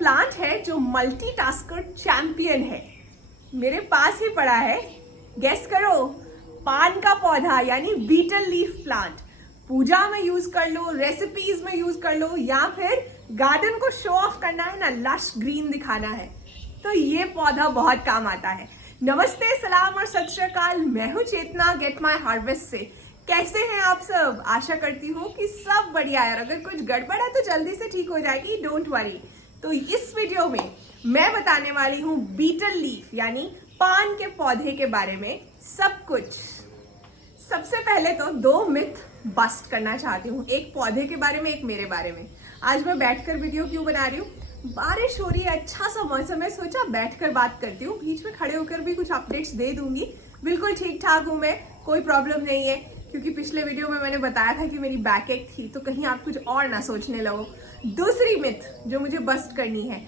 Plant है जो multitasker champion है, मेरे पास ही पड़ा है। गेस करो, पान का पौधा यानी बीटल लीफ प्लांट। पूजा में यूज कर लो, रेसिपीज में यूज कर लो, या फिर गार्डन को शो ऑफ करना है ना, लश ग्रीन दिखाना है, तो ये पौधा बहुत काम आता है। नमस्ते, सलाम और सत श्री अकाल। मैं हूँ चेतना गेट माई हार्वेस्ट से। कैसे हैं आप सब? आशा करती हूँ कि सब बढ़िया है, और अगर कुछ गड़बड़ है तो जल्दी से ठीक हो जाएगी, डोंट वरी। तो इस वीडियो में मैं बताने वाली हूँ बीटल लीफ यानी पान के पौधे के बारे में सब कुछ। सबसे पहले तो दो मिथ बस्ट करना चाहती हूँ, एक पौधे के बारे में, एक मेरे बारे में। आज मैं बैठकर वीडियो क्यों बना रही हूँ? बारिश हो रही है, अच्छा सा मौसम है, सोचा बैठकर बात करती हूँ। बीच में खड़े होकर भी कुछ अपडेट्स दे दूंगी। बिल्कुल ठीक ठाक हूँ मैं, कोई प्रॉब्लम नहीं है, क्योंकि पिछले वीडियो में मैंने बताया था कि मेरी बैक एक थी, तो कहीं आप कुछ और ना सोचने लगो। दूसरी मिथ जो मुझे बस्ट करनी है,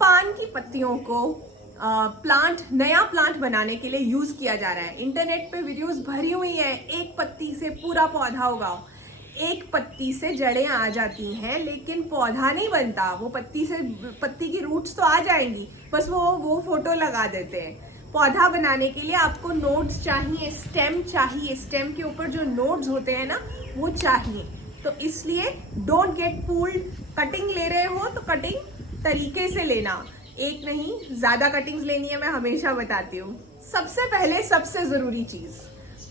पान की पत्तियों को नया प्लांट बनाने के लिए यूज किया जा रहा है। इंटरनेट पे वीडियोस भरी हुई है, एक पत्ती से पूरा पौधा उगाओ। एक पत्ती से जड़ें आ जाती हैं, लेकिन पौधा नहीं बनता। वो पत्ती की रूट्स तो आ जाएंगी, बस वो फोटो लगा देते हैं। पौधा बनाने के लिए आपको नोड्स चाहिए, स्टेम चाहिए, स्टेम के ऊपर जो नोड्स होते हैं ना, वो चाहिए। तो इसलिए डोंट गेट फूल्ड। कटिंग ले रहे हो तो कटिंग तरीके से लेना, एक नहीं ज्यादा कटिंग्स लेनी है, मैं हमेशा बताती हूँ। सबसे पहले सबसे जरूरी चीज,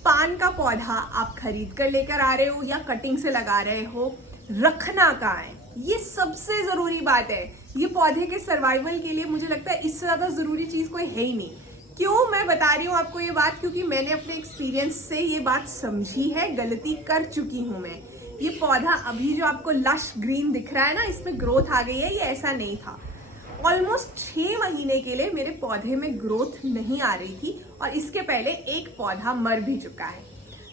पान का पौधा आप खरीद कर लेकर आ रहे हो या कटिंग से लगा रहे हो, रखना कहाँ है, ये सबसे जरूरी बात है। ये पौधे के सर्वाइवल के लिए मुझे लगता है इससे ज्यादा जरूरी चीज कोई है ही नहीं। क्यों मैं बता रही हूँ आपको ये बात? क्योंकि मैंने अपने एक्सपीरियंस से ये बात समझी है, गलती कर चुकी हूँ मैं। ये पौधा अभी जो आपको लश ग्रीन दिख रहा है ना, इसमें ग्रोथ आ गई है, ये ऐसा नहीं था। ऑलमोस्ट 6 महीने के लिए मेरे पौधे में ग्रोथ नहीं आ रही थी, और इसके पहले एक पौधा मर भी चुका है।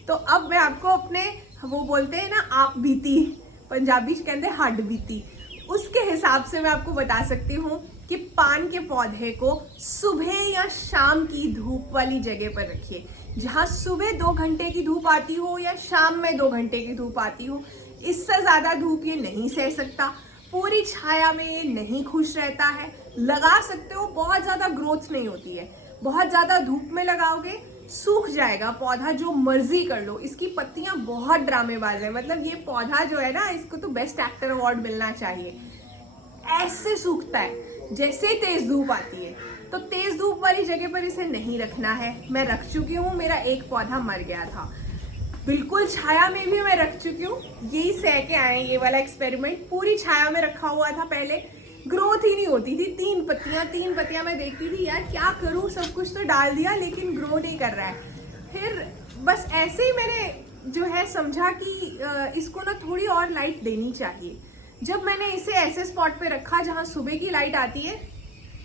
तो अब मैं आपको अपने, वो बोलते हैं ना आप बीती, पंजाबी कहते हैं हड्ड बीती, उसके हिसाब से मैं आपको बता सकती हूँ कि पान के पौधे को सुबह या शाम की धूप वाली जगह पर रखिए। जहाँ सुबह 2 घंटे की धूप आती हो या शाम में 2 घंटे की धूप आती हो, इससे ज्यादा धूप ये नहीं सह सकता। पूरी छाया में ये नहीं खुश रहता है। लगा सकते हो, बहुत ज्यादा ग्रोथ नहीं होती है। बहुत ज्यादा धूप में लगाओगे सूख जाएगा पौधा, जो मर्जी कर लो। इसकी पत्तियां बहुत ड्रामेबाज है, मतलब ये पौधा जो है ना, इसको तो बेस्ट एक्टर अवार्ड मिलना चाहिए। ऐसे सूखता है जैसे तेज धूप आती है। तो तेज धूप वाली जगह पर इसे नहीं रखना है। मैं रख चुकी हूँ, मेरा एक पौधा मर गया था। बिल्कुल छाया में भी मैं रख चुकी हूँ, यही सह के आए ये वाला एक्सपेरिमेंट। पूरी छाया में रखा हुआ था, पहले ग्रोथ ही नहीं होती थी। 3 पत्तियां मैं देखती थी, यार क्या करूँ, सब कुछ तो डाल दिया लेकिन ग्रो नहीं कर रहा है। फिर बस ऐसे ही मैंने जो है समझा कि इसको ना थोड़ी और लाइट देनी चाहिए। जब मैंने इसे ऐसे स्पॉट पे रखा जहाँ सुबह की लाइट आती है,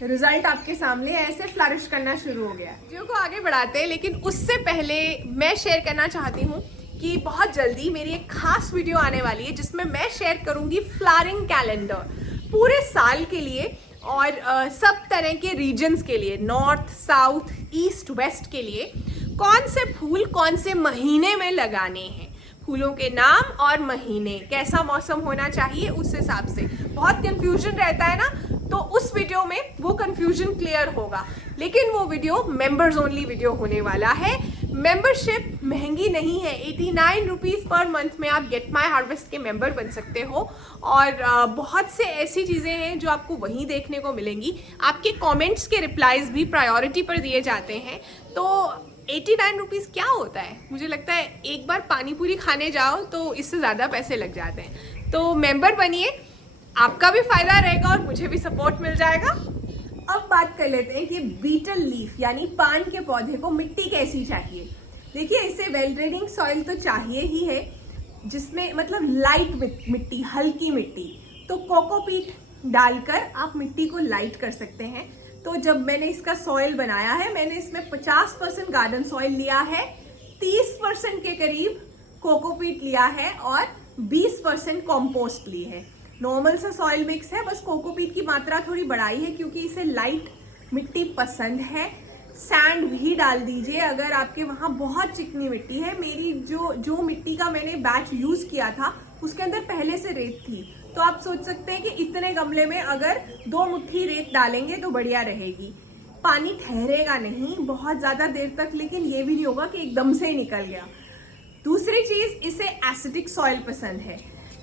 रिजल्ट आपके सामने ऐसे फ्लरिश करना शुरू हो गया। वीडियो को आगे बढ़ाते हैं, लेकिन उससे पहले मैं शेयर करना चाहती हूँ कि बहुत जल्दी मेरी एक खास वीडियो आने वाली है, जिसमें मैं शेयर करूंगी फ्लावरिंग कैलेंडर पूरे साल के लिए, और सब तरह के रीजन्स के लिए, नॉर्थ, साउथ, ईस्ट, वेस्ट के लिए, कौन से फूल कौन से महीने में लगाने हैं, फूलों के नाम और महीने, कैसा मौसम होना चाहिए, उस हिसाब से। बहुत कंफ्यूजन रहता है ना, तो उस वीडियो में वो कंफ्यूजन क्लियर होगा। लेकिन वो वीडियो मेंबर्स ओनली वीडियो होने वाला है। मेंबरशिप महंगी नहीं है, 89 रुपीज़ पर मंथ में आप गेट माई हार्वेस्ट के मेंबर बन सकते हो। और बहुत से ऐसी चीज़ें हैं जो आपको वहीं देखने को मिलेंगी। आपके कमेंट्स के रिप्लाईज भी प्रायोरिटी पर दिए जाते हैं। तो 89 रुपीज़ क्या होता है? मुझे लगता है एक बार पानी पूरी खाने जाओ तो इससे ज़्यादा पैसे लग जाते हैं। तो मेंबर बनिए, आपका भी फायदा रहेगा और मुझे भी सपोर्ट मिल जाएगा। अब बात कर लेते हैं कि बीटल लीफ यानी पान के पौधे को मिट्टी कैसी चाहिए। देखिए, इसे वेल ड्रेनिंग सॉइल तो चाहिए ही है, जिसमें मतलब लाइट मिट्टी, हल्की मिट्टी। तो कोकोपीट डालकर आप मिट्टी को लाइट कर सकते हैं। तो जब मैंने इसका सॉइल बनाया है, मैंने इसमें 50% गार्डन सॉइल लिया है, 30% के करीब कोकोपीट लिया है और 20% कॉम्पोस्ट ली है। नॉर्मल सा सॉइल मिक्स है, बस कोकोपीट की मात्रा थोड़ी बढ़ाई है क्योंकि इसे लाइट मिट्टी पसंद है। सैंड भी डाल दीजिए अगर आपके वहां बहुत चिकनी मिट्टी है। मेरी जो मिट्टी का मैंने बैच यूज किया था उसके अंदर पहले से रेत थी, तो आप सोच सकते हैं कि इतने गमले में अगर 2 मुट्ठी रेत डालेंगे तो बढ़िया रहेगी। पानी ठहरेगा नहीं बहुत ज्यादा देर तक, लेकिन ये भी नहीं होगा कि एकदम से निकल गया। दूसरी चीज, इसे एसिडिक सॉइल पसंद है,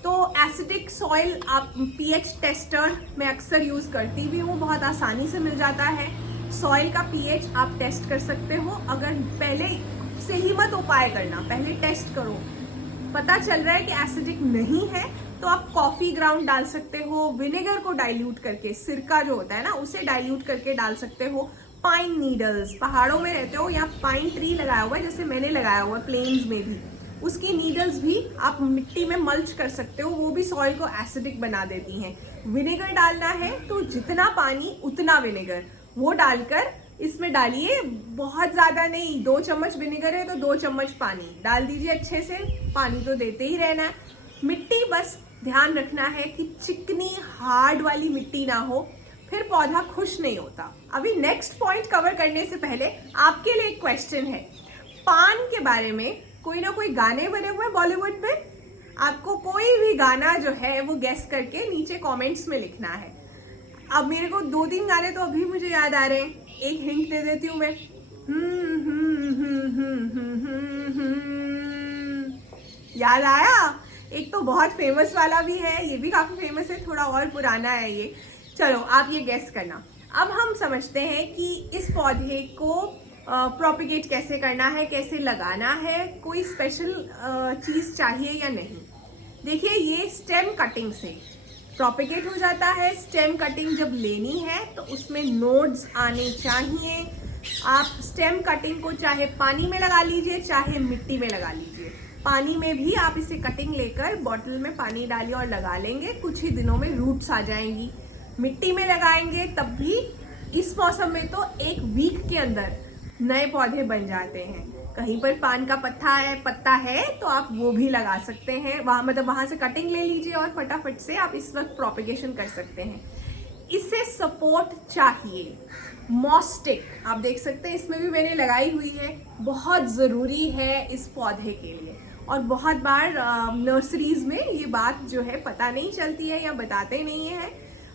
तो एसिडिक सॉइल आप पीएच टेस्टर में अक्सर यूज करती भी हूँ, बहुत आसानी से मिल जाता है। सॉइल का पीएच आप टेस्ट कर सकते हो। अगर पहले से ही मत उपाय करना, पहले टेस्ट करो, पता चल रहा है कि एसिडिक नहीं है तो आप कॉफी ग्राउंड डाल सकते हो, विनेगर को डाइल्यूट करके, सिरका जो होता है ना उसे डाइल्यूट करके डाल सकते हो। पाइन नीडल्स, पहाड़ों में रहते हो या पाइन ट्री लगाया हुआ है जैसे मैंने लगाया हुआ है प्लेन्स में भी, उसकी नीडल्स भी आप मिट्टी में मल्च कर सकते हो, वो भी सॉइल को एसिडिक बना देती हैं। विनेगर डालना है तो जितना पानी उतना विनेगर, वो डालकर इसमें डालिए, बहुत ज्यादा नहीं, 2 चम्मच विनेगर है तो 2 चम्मच पानी डाल दीजिए अच्छे से, पानी तो देते ही रहना है। मिट्टी बस ध्यान रखना है कि चिकनी हार्ड वाली मिट्टी ना हो, फिर पौधा खुश नहीं होता। अभी नेक्स्ट पॉइंट कवर करने से पहले आपके लिए एक क्वेश्चन है। पान के बारे में कोई ना कोई गाने बने हुए बॉलीवुड में, आपको कोई भी गाना जो है वो गेस करके नीचे कमेंट्स में लिखना है। अब मेरे को 2-3 गाने तो अभी मुझे याद आ रहे हैं, एक हिंट दे देती हूँ मैं। याद आया? एक तो बहुत फेमस वाला भी है, ये भी काफी फेमस है, थोड़ा और पुराना है ये। चलो आप ये गेस करना। अब हम समझते हैं कि इस पौधे को प्रोपिगेट कैसे करना है, कैसे लगाना है, कोई स्पेशल चीज चाहिए या नहीं। देखिए, ये स्टेम कटिंग से प्रोपिगेट हो जाता है। स्टेम कटिंग जब लेनी है तो उसमें नोड्स आने चाहिए। आप स्टेम कटिंग को चाहे पानी में लगा लीजिए चाहे मिट्टी में लगा लीजिए। पानी में भी आप इसे कटिंग लेकर बॉटल में पानी डालिए और लगा लेंगे, कुछ ही दिनों में रूट्स आ जाएंगी। मिट्टी में लगाएंगे तब भी इस मौसम में तो 1 वीक के अंदर नए पौधे बन जाते हैं। कहीं पर पान का पत्ता है तो आप वो भी लगा सकते हैं, वहां से कटिंग ले लीजिए और फटाफट से आप इस वक्त प्रोपिगेशन कर सकते हैं। इसे सपोर्ट चाहिए। मॉस्टिक आप देख सकते हैं, इसमें भी मैंने लगाई हुई है, बहुत जरूरी है इस पौधे के लिए। और बहुत बार नर्सरीज में ये बात जो है पता नहीं चलती है या बताते नहीं है।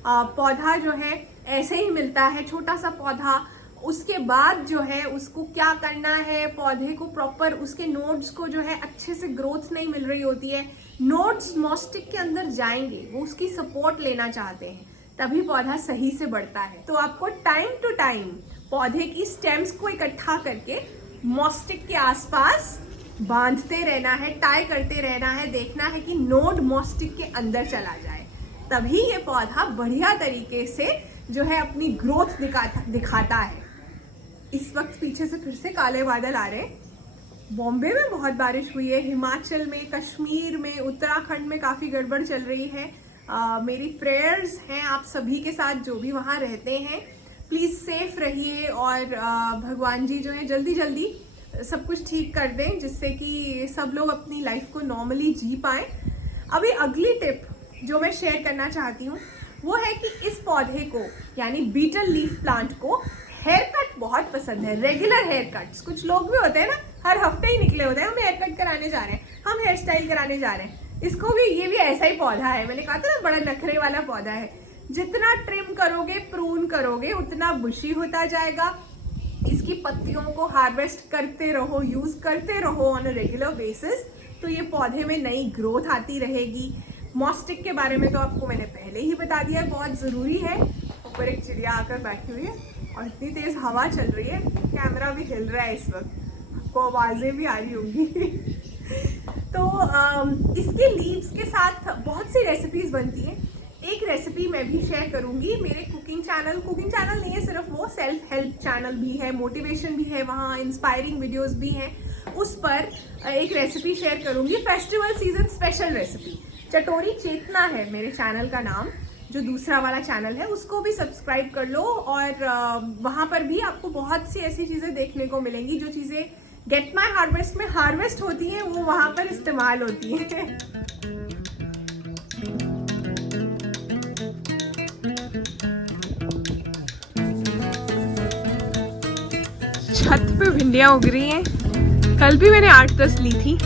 पौधा जो है ऐसे ही मिलता है, छोटा सा पौधा, उसके बाद जो है उसको क्या करना है, पौधे को प्रॉपर उसके नोड्स को जो है अच्छे से ग्रोथ नहीं मिल रही होती है। नोड्स मॉस्टिक के अंदर जाएंगे, वो उसकी सपोर्ट लेना चाहते हैं, तभी पौधा सही से बढ़ता है। तो आपको टाइम टू टाइम पौधे की स्टेम्स को इकट्ठा करके मॉस्टिक के आसपास बांधते रहना है, टाई करते रहना है, देखना है कि नोड मॉस्टिक के अंदर चला जाए, तभी ये पौधा बढ़िया तरीके से जो है अपनी ग्रोथ दिखाता है। इस वक्त पीछे से फिर से काले बादल आ रहे हैं। बॉम्बे में बहुत बारिश हुई है, हिमाचल में, कश्मीर में, उत्तराखंड में काफी गड़बड़ चल रही है। मेरी प्रेयर्स हैं आप सभी के साथ जो भी वहां रहते हैं। प्लीज सेफ रहिए और भगवान जी जो है जल्दी जल्दी सब कुछ ठीक कर दें, जिससे कि सब लोग अपनी लाइफ को नॉर्मली जी पाएं। अभी अगली टिप जो मैं शेयर करना चाहती हूँ वो है कि इस पौधे को यानी बीटल लीफ प्लांट को हेयर कट बहुत पसंद है। रेगुलर हेयर कट्स, कुछ लोग भी होते हैं ना, हर हफ्ते ही निकले होते हैं, हम हेयर कट कराने जा रहे हैं, हम हेयर स्टाइल कराने जा रहे हैं। इसको भी, ये भी ऐसा ही पौधा है, मैंने कहा था ना बड़ा नखरे वाला पौधा है। जितना ट्रिम करोगे, प्रून करोगे, उतना बुशी होता जाएगा। इसकी पत्तियों को हार्वेस्ट करते रहो, यूज करते रहो ऑन अ रेगुलर बेसिस, तो ये पौधे में नई ग्रोथ आती रहेगी। मॉस्टिक के बारे में तो आपको मैंने पहले ही बता दिया, बहुत जरूरी है। ऊपर एक चिड़िया आकर बैठी हुई है और इतनी तेज हवा चल रही है, कैमरा भी हिल रहा है इस वक्त, आपको आवाजें भी आ रही होंगी। तो इसके लीव्स के साथ बहुत सी रेसिपीज बनती हैं। एक रेसिपी मैं भी शेयर करूंगी मेरे कुकिंग चैनल नहीं है सिर्फ, वो सेल्फ हेल्प चैनल भी है, मोटिवेशन भी है, वहाँ इंस्पायरिंग वीडियोस भी हैं। उस पर एक रेसिपी शेयर करूंगी, फेस्टिवल सीजन स्पेशल रेसिपी। चटोरी चेतना है मेरे चैनल का नाम, जो दूसरा वाला चैनल है उसको भी सब्सक्राइब कर लो। और वहाँ पर भी आपको बहुत सी ऐसी चीज़ें देखने को मिलेंगी, जो चीज़ें गेट माई हार्वेस्ट में हार्वेस्ट होती हैं वो वहाँ पर इस्तेमाल होती हैं। छत पे भिंडियाँ उग रही हैं, कल भी मैंने 8-10 ली थी,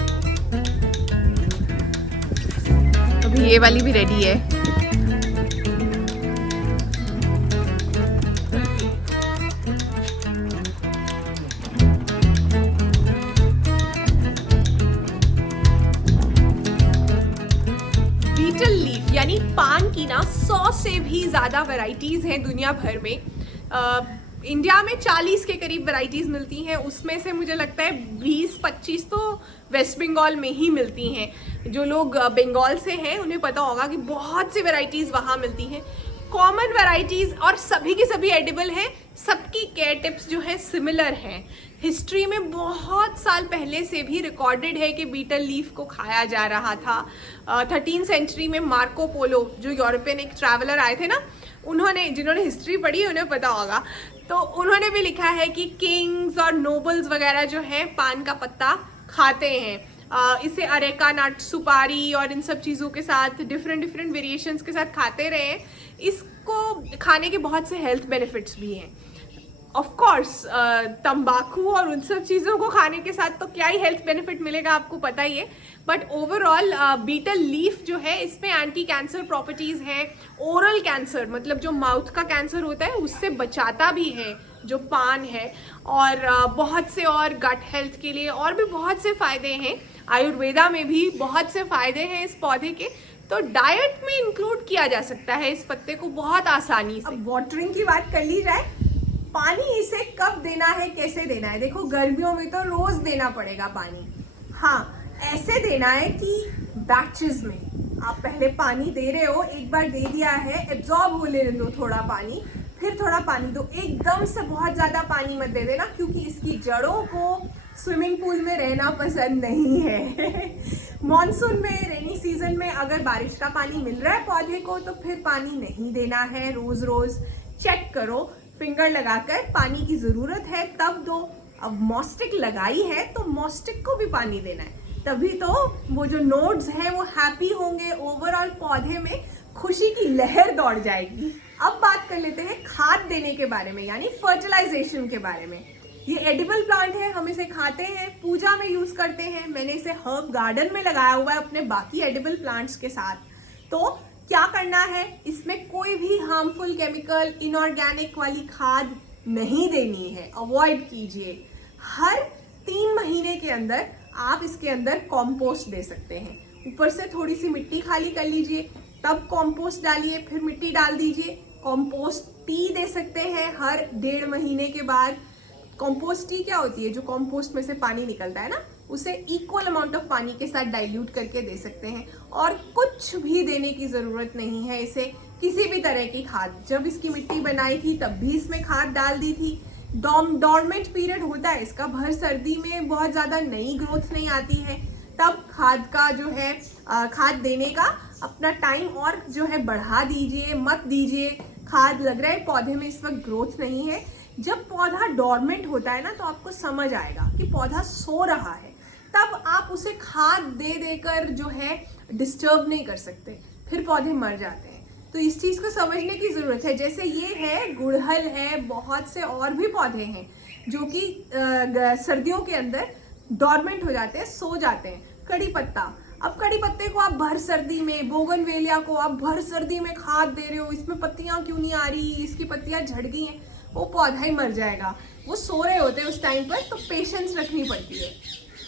अभी ये वाली भी रेडी है। से भी ज़्यादा वैरायटीज़ हैं दुनिया भर में। इंडिया में 40 के करीब वैरायटीज़ मिलती हैं, उसमें से मुझे लगता है 20-25 तो वेस्ट बंगाल में ही मिलती हैं। जो लोग बंगाल से हैं उन्हें पता होगा कि बहुत सी वैरायटीज़ वहाँ मिलती हैं, कॉमन वैरायटीज़, और सभी की सभी एडिबल हैं। सबकी केयर टिप्स जो है सिमिलर हैं। हिस्ट्री में बहुत साल पहले से भी रिकॉर्डेड है कि बीटल लीफ को खाया जा रहा था। 13th सेंचुरी में मार्को पोलो, जो यूरोपियन एक ट्रैवलर आए थे ना, उन्होंने, जिन्होंने हिस्ट्री पढ़ी है उन्हें पता होगा, तो उन्होंने भी लिखा है कि किंग्स और नोबल्स वगैरह जो हैं पान का पत्ता खाते हैं। इसे अरेका नट, सुपारी और इन सब चीज़ों के साथ डिफरेंट वेरिएशंस के साथ खाते रहे हैं। इसको खाने के बहुत से हेल्थ बेनिफिट्स भी हैं। ऑफ कोर्स तंबाकू और उन सब चीज़ों को खाने के साथ तो क्या ही हेल्थ बेनिफिट मिलेगा, आपको पता ही है। बट ओवरऑल बीटल लीफ जो है इसमें एंटी कैंसर प्रॉपर्टीज़ हैं। ओरल कैंसर, मतलब जो माउथ का कैंसर होता है उससे बचाता भी है जो पान है, और बहुत से और गट हेल्थ के लिए और भी बहुत से फ़ायदे हैं। आयुर्वेदा में भी बहुत से फ़ायदे हैं इस पौधे के, तो डाइट में इंक्लूड किया जा सकता है इस पत्ते को बहुत आसानी से। अब वाटरिंग की बात कर ली जाए, पानी इसे कब देना है, कैसे देना है? देखो गर्मियों में तो रोज देना पड़ेगा पानी। हाँ, ऐसे देना है कि बैचेस में आप पहले पानी दे रहे हो, एक बार दे दिया है, एब्जॉर्ब होने दो थोड़ा पानी, फिर थोड़ा पानी दो। एकदम से बहुत ज्यादा पानी मत दे देना, क्योंकि इसकी जड़ों को स्विमिंग पूल में रहना पसंद नहीं है। मॉनसून में, रेनी सीजन में अगर बारिश का पानी मिल रहा है पौधे को तो फिर पानी नहीं देना है रोज रोज। चेक करो, फिंगर लगाकर पानी की जरूरत है तब दो। अब मॉस्टिक लगाई है तो मॉस्टिक को भी पानी देना है, तभी तो वो जो नोड्स हैं वो हैप्पी होंगे, ओवरऑल पौधे में खुशी की लहर दौड़ जाएगी। अब बात कर लेते हैं खाद देने के बारे में, यानी फर्टिलाइजेशन के बारे में। ये एडिबल प्लांट है, हम इसे खाते हैं, पूजा में यूज करते हैं। मैंने इसे हर्ब गार्डन में लगाया हुआ है अपने बाकी एडिबल प्लांट्स के साथ। तो क्या करना है, इसमें कोई भी हार्मफुल केमिकल, इनऑर्गेनिक वाली खाद नहीं देनी है, अवॉइड कीजिए। हर 3 महीने के अंदर आप इसके अंदर कॉम्पोस्ट दे सकते हैं। ऊपर से थोड़ी सी मिट्टी खाली कर लीजिए, तब कॉम्पोस्ट डालिए, फिर मिट्टी डाल दीजिए। कॉम्पोस्ट टी दे सकते हैं हर 1.5 महीने के बाद। कॉम्पोस्ट टी क्या होती है? जो कॉम्पोस्ट में से पानी निकलता है ना, उसे इक्वल अमाउंट ऑफ पानी के साथ डाइल्यूट करके दे सकते हैं, और कुछ भी देने की जरूरत नहीं है इसे, किसी भी तरह की खाद। जब इसकी मिट्टी बनाई थी तब भी इसमें खाद डाल दी थी। डॉर्मेंट पीरियड होता है इसका, भर सर्दी में बहुत ज्यादा नई ग्रोथ नहीं आती है, तब खाद का जो है खाद देने का अपना टाइम और जो है बढ़ा दीजिए, मत दीजिए खाद। लग रहा है पौधे में इस वक्त ग्रोथ नहीं है। जब पौधा डॉर्मेंट होता है ना, तो आपको समझ आएगा कि पौधा सो रहा है, तब आप उसे खाद दे देकर जो है डिस्टर्ब नहीं कर सकते, फिर पौधे मर जाते हैं। तो इस चीज को समझने की जरूरत है। जैसे ये है, गुड़हल है, बहुत से और भी पौधे हैं जो कि सर्दियों के अंदर डॉर्मेंट हो जाते हैं, सो जाते हैं। कड़ी पत्ता, अब कड़ी पत्ते को आप भर सर्दी में, बोगनवेलिया को आप भर सर्दी में खाद दे रहे हो, इसमें पत्तियां क्यों नहीं आ रही, इसकी पत्तियां झड़ गई हैं, वो पौधा ही मर जाएगा। वो सो रहे होते हैं उस टाइम पर, तो पेशेंस रखनी पड़ती है।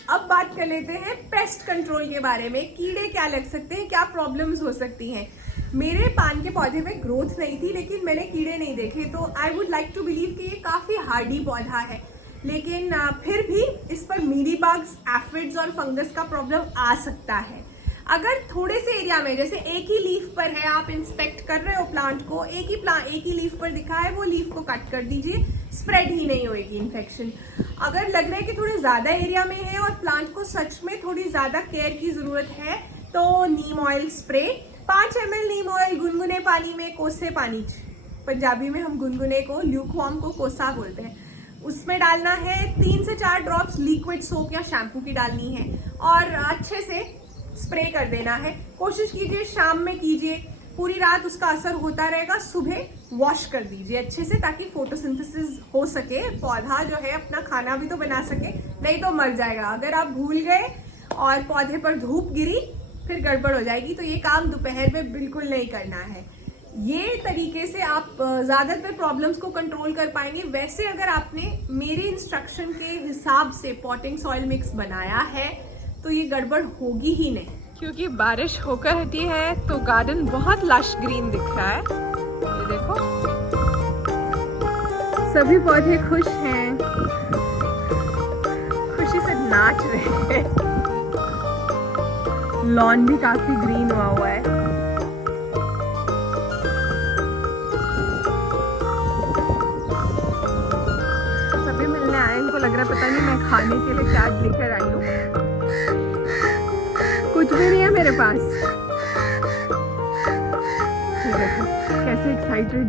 अब बात कर लेते हैं पेस्ट कंट्रोल के बारे में। कीड़े क्या लग सकते हैं, क्या प्रॉब्लम्स हो सकती हैं। मेरे पान के पौधे में ग्रोथ नहीं थी, लेकिन मैंने कीड़े नहीं देखे, तो I would like to believe कि ये काफी हार्डी पौधा है, लेकिन फिर भी इस पर मीलीबग्स, एफिड्स और फंगस का प्रॉब्लम आ सकता है। अगर थोड़े से एरिया में, जैसे एक ही लीफ पर है, आप इंस्पेक्ट कर रहे हो प्लांट को, एक ही लीफ पर दिखा है, वो लीफ को कट कर दीजिए, स्प्रेड ही नहीं होएगी इन्फेक्शन। अगर लग रहा है कि थोड़े ज्यादा एरिया में है और प्लांट को सच में थोड़ी ज्यादा केयर की जरूरत है, तो नीम ऑयल स्प्रे, 5 ml नीम ऑयल गुनगुने पानी में, कोसे पानी, पंजाबी में हम गुनगुने को, ल्यूकवार्म को कोसा बोलते हैं, उसमें डालना है। 3 से 4 ड्रॉप्स लिक्विड सोप या शैम्पू की डालनी है और अच्छे से स्प्रे कर देना है। कोशिश कीजिए शाम में कीजिए, पूरी रात उसका असर होता रहेगा, सुबह वॉश कर दीजिए अच्छे से, ताकि फोटोसिंथेसिस हो सके, पौधा जो है अपना खाना भी तो बना सके, नहीं तो मर जाएगा। अगर आप भूल गए और पौधे पर धूप गिरी, फिर गड़बड़ हो जाएगी। तो ये काम दोपहर में बिल्कुल नहीं करना है। ये तरीके से आप ज्यादातर प्रॉब्लम्स को कंट्रोल कर पाएंगे। वैसे अगर आपने मेरे इंस्ट्रक्शन के हिसाब से पॉटिंग सॉइल मिक्स बनाया है तो ये गड़बड़ होगी ही नहीं, क्योंकि बारिश होकर हटी है तो गार्डन बहुत लश ग्रीन दिख रहा है। ये देखो, सभी पौधे खुश हैं, खुशी से नाच रहे हैं। लॉन भी काफी ग्रीन हुआ है। सभी मिलने आए, इनको लग रहा है पता नहीं मैं खाने के लिए क्या लेकर आई हूँ। कुछ भी नहीं है मेरे पास। ये देखो कैसे एक्साइटेड।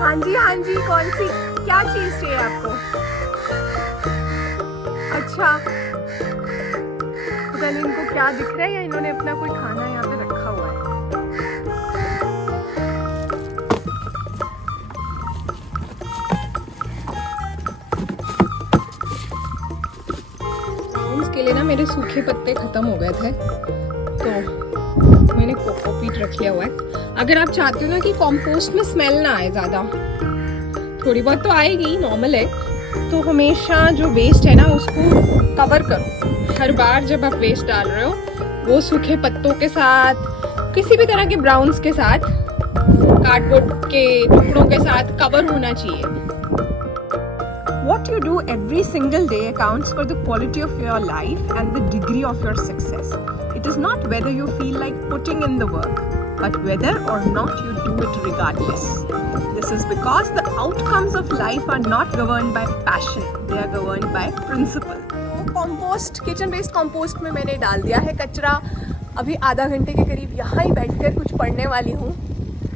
हाँ जी, कौन सी क्या चीज चाहिए आपको? अच्छा, पता नहीं इनको क्या दिख रहा है या इन्होंने अपना कोई खाना यहाँ पे रखा हुआ है। ब्राउन्स के लिए ना मेरे सूखे पत्ते खत्म हो गए थे, तो मैंने कोकोपीट रख लिया हुआ है। अगर आप चाहते हो ना कि कंपोस्ट में स्मेल ना आए ज़्यादा, थोड़ी बहुत तो आएगी, नॉर्मल है, तो हमेशा जो वेस्ट है ना उसको कवर करो। हर बार जब आप वेस्ट डाल रहे हो वो सूखे पत्तों के साथ, किसी भी तरह के ब्राउन्स के साथ, कार्डबोर्ड के टुकड़ों के साथ कवर होना चाहिए। What you do every single day accounts for the quality of your life and the degree of your success. It is not whether you feel like putting in the work, but whether or not you do it regardless. This is because the outcomes of life are not governed by passion, they are governed by principle. Compost, kitchen waste compost में मैंने डाल दिया है कचरा। अभी आधा घंटे के करीब यहाँ ही बैठकर कुछ पढ़ने वाली हूँ।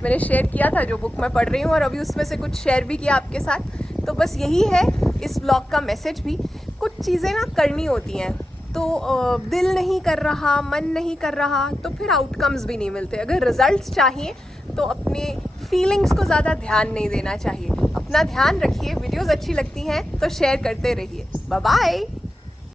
मैंने शेयर किया था जो बुक मैं पढ़ रही हूँ, और अभी उसमें से कुछ शेयर भी किया आपके साथ। तो बस यही है इस ब्लॉग का मैसेज भी। कुछ चीज़ें ना करनी होती हैं, तो दिल नहीं कर रहा, मन नहीं कर रहा, तो फिर आउटकम्स भी नहीं मिलते। अगर रिजल्ट्स चाहिए तो अपने फीलिंग्स को ज़्यादा ध्यान नहीं देना चाहिए। अपना ध्यान रखिए। वीडियोस अच्छी लगती हैं तो शेयर करते रहिए। Bye bye.